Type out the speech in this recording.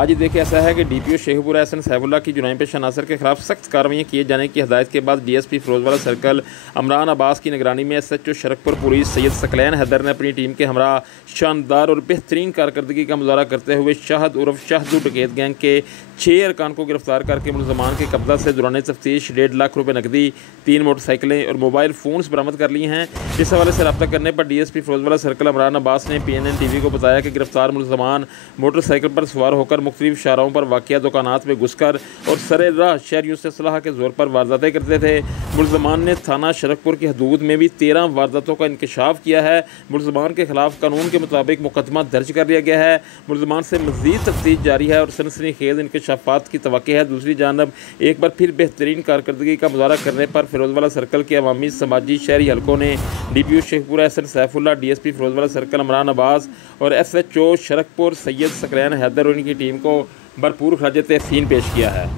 आज ही देखिए, ऐसा है कि डीपीओ शेखपुरा एहसन सैफुल्लाह की जुर्माना पेशा नासर के खिलाफ सख्त कार्रवाई किए जाने की हदायत के बाद डीएसपी फिरोजवाला सर्कल अमरान अब्बास की निगरानी में एसएचओ शरकपुर पुलिस सैयद सकलैन हैदर ने अपनी टीम के हमरा शानदार और बेहतरीन कारकर्दगी का मुजाहरा करते हुए शाहद उर्फ शाहदू डकैत गैंग के 6 अरकान को गिरफ्तार करके मुलजमान के कब्जा से दौरान तफ्तीश 1.5 लाख रुपये नकदी, 3 मोटरसाइकिलें और मोबाइल फ़ोन्स बरामद कर ली हैं। इस हवाले से रब्ता करने पर डीएसपी फिरोजवाला सर्कल अमरान अब्बास ने PNN TV को बताया कि गिरफ्तार मुलजमान मोटरसाइकिल पर सवार होकर मुख्तलिफ शाहराहों पर वाक़िया दुकानात में घुसकर और सरे राह शहरियों से सलाह के ज़ोर पर वारदातें करते थे। मुलजमान ने थाना शरकपुर की हदूद में भी 13 वारदातों का इंकशाफ किया है। मुलजमान के खिलाफ कानून के मुताबिक मुकदमा दर्ज कर लिया गया है। मुलजमान से मज़ीद तफ्तीश जारी है और सनसनीखेज़ इंकशाफात की तवक्को है। दूसरी जानब एक बार फिर बेहतरीन कारकर्दगी का मुजाहरा करने पर फिरोजवाला सर्कल के अवामी समाजी शहरी हलकों ने DPO Sheikhupura Ehsan Saifullah, DSP Ferozewala circle Amran Abbas और एसएचओ शरकपुर सैयद सकलैन हैदर और उनकी टीम को भरपूर खराज तहसीन पेश किया है।